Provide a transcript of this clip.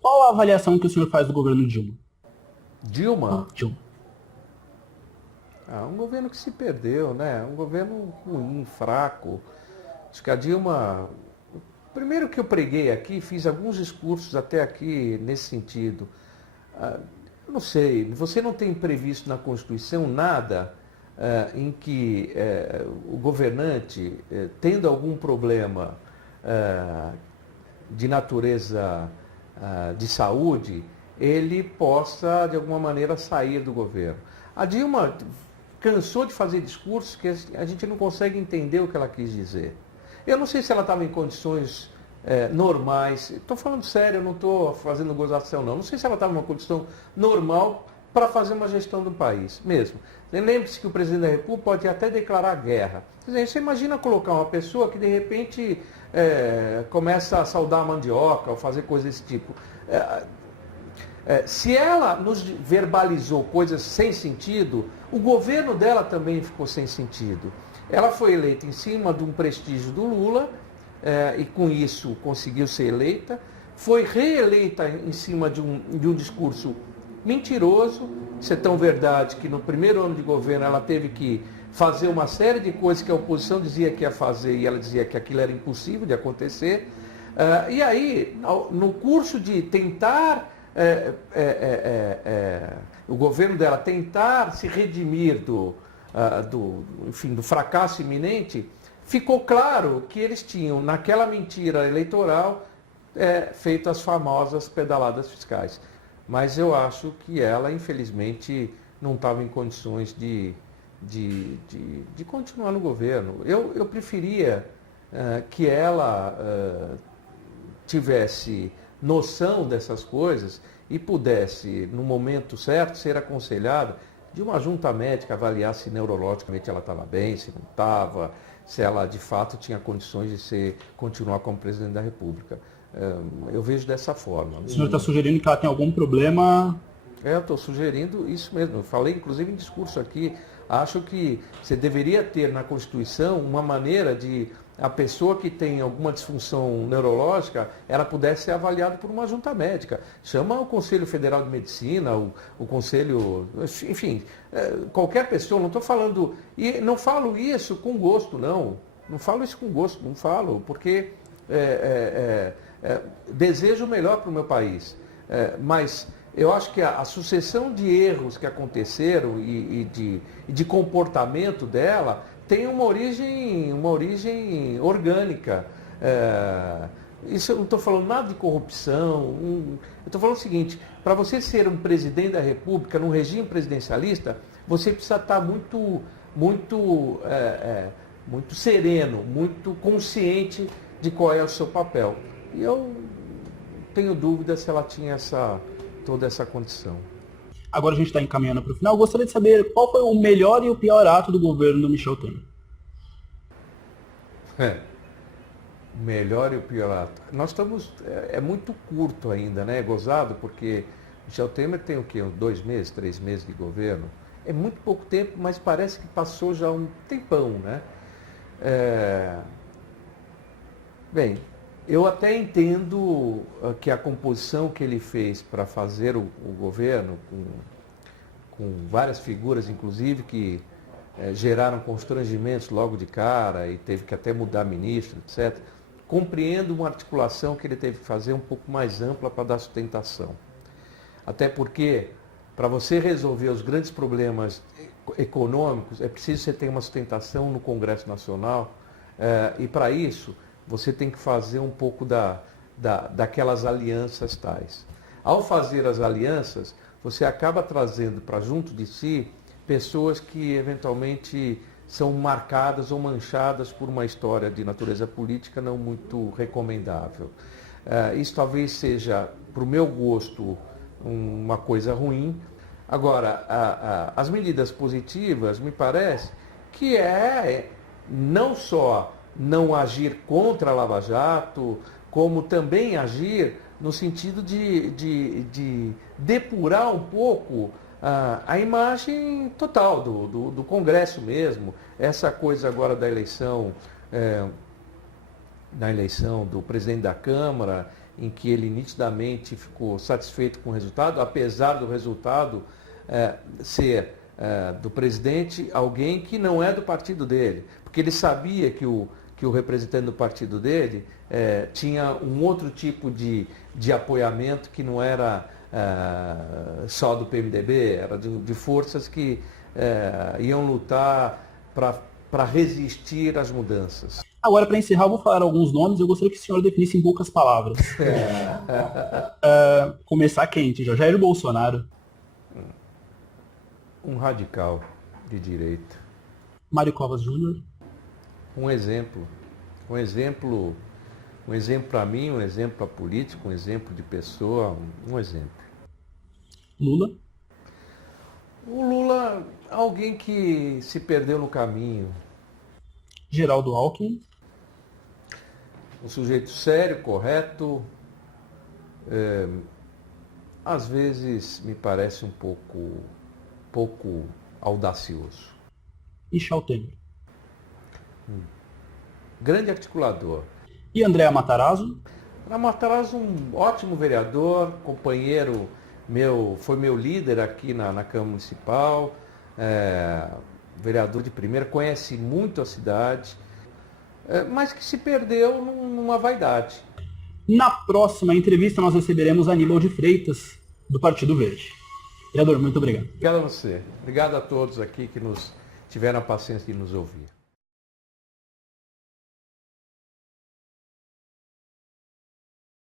Qual a avaliação que o senhor faz do governo Dilma? Dilma, Dilma. um governo que se perdeu, né? Um governo ruim, fraco. Acho que a Dilma. Primeiro que eu preguei aqui, fiz alguns discursos até aqui nesse sentido. Eu não sei, você não tem previsto na Constituição nada em que o governante, tendo algum problema de natureza de saúde, ele possa, de alguma maneira, sair do governo. A Dilma cansou de fazer discursos que a gente não consegue entender o que ela quis dizer. Eu não sei se ela estava em condições normais, estou falando sério, eu não estou fazendo gozação não sei se ela estava em uma condição normal para fazer uma gestão do país, mesmo. Lembre-se que o presidente da República pode até declarar guerra. Quer dizer, você imagina colocar uma pessoa que de repente começa a saudar a mandioca ou fazer coisas desse tipo. Se ela nos verbalizou coisas sem sentido, o governo dela também ficou sem sentido. Ela foi eleita em cima de um prestígio do Lula, e com isso conseguiu ser eleita. Foi reeleita em cima de um discurso mentiroso. Isso é tão verdade que no primeiro ano de governo ela teve que fazer uma série de coisas que a oposição dizia que ia fazer e ela dizia que aquilo era impossível de acontecer. E aí, no curso de tentar, o governo dela tentar se redimir enfim, do fracasso iminente, ficou claro que eles tinham, naquela mentira eleitoral, feito as famosas pedaladas fiscais. Mas eu acho que ela, infelizmente, não estava em condições de continuar no governo. Eu preferia que ela tivesse noção dessas coisas e pudesse, no momento certo, ser aconselhada de uma junta médica avaliar se neurologicamente ela estava bem, se não estava, se ela de fato tinha condições de continuar como presidente da República. Eu vejo dessa forma. O senhor está sugerindo que ela tem algum problema? Eu estou sugerindo isso mesmo. Eu falei, inclusive, em discurso aqui. Acho que você deveria ter na Constituição uma maneira de a pessoa que tem alguma disfunção neurológica, ela pudesse ser avaliada por uma junta médica. Chama o Conselho Federal de Medicina, o Conselho, enfim, qualquer pessoa, não estou falando, e não falo isso com gosto, não. Não falo isso com gosto, não falo, porque desejo o melhor para o meu país. Mas eu acho que a sucessão de erros que aconteceram e de comportamento dela tem uma origem orgânica. Isso eu não estou falando nada de corrupção. Eu estou falando o seguinte: para você ser um presidente da República, num regime presidencialista, você precisa estar muito sereno, muito consciente de qual é o seu papel. E eu tenho dúvida se ela tinha toda essa condição. Agora a gente está encaminhando para o final. Eu gostaria de saber qual foi o melhor e o pior ato do governo do Michel Temer. O melhor e o pior ato. Nós estamos... É muito curto ainda, né? É gozado, porque Michel Temer tem o quê? 2 meses, 3 meses de governo. É muito pouco tempo, mas parece que passou já um tempão, né? Bem, eu até entendo que a composição que ele fez para fazer o governo, com várias figuras, inclusive, que geraram constrangimentos logo de cara e teve que até mudar ministro, etc. Compreendo uma articulação que ele teve que fazer um pouco mais ampla para dar sustentação. Até porque, para você resolver os grandes problemas econômicos, é preciso você ter uma sustentação no Congresso Nacional, e para isso você tem que fazer um pouco daquelas alianças tais. Ao fazer as alianças, você acaba trazendo para junto de si pessoas que eventualmente são marcadas ou manchadas por uma história de natureza política não muito recomendável. Isso talvez seja, para o meu gosto, uma coisa ruim. Agora, as medidas positivas, me parece que não só não agir contra a Lava Jato, como também agir no sentido de depurar um pouco a imagem total do Congresso mesmo. Essa coisa agora da eleição do presidente da Câmara, em que ele nitidamente ficou satisfeito com o resultado, apesar do resultado ser do presidente alguém que não é do partido dele, porque ele sabia que o representante do partido dele tinha um outro tipo de apoiamento que não era só do PMDB, era de forças que iam lutar para resistir às mudanças. Agora, para encerrar, eu vou falar alguns nomes. Eu gostaria que o senhor definisse em poucas palavras. Começar quente, já. Jair Bolsonaro. Um radical de direita. Mário Covas Júnior. Um exemplo para mim, um exemplo para político, um exemplo de pessoa, um exemplo. Lula. O Lula, alguém que se perdeu no caminho. Geraldo Alckmin. Um sujeito sério, correto, às vezes me parece um pouco audacioso. Michel Temer. Grande articulador. E Andréa Matarazzo. Andréa Matarazzo, um ótimo vereador, companheiro meu, foi meu líder aqui na Câmara Municipal, vereador de primeira, conhece muito a cidade, mas que se perdeu numa vaidade. Na próxima entrevista nós receberemos Aníbal de Freitas, do Partido Verde. Vereador, muito obrigado. Obrigado a você. Obrigado a todos aqui que tiveram a paciência de nos ouvir.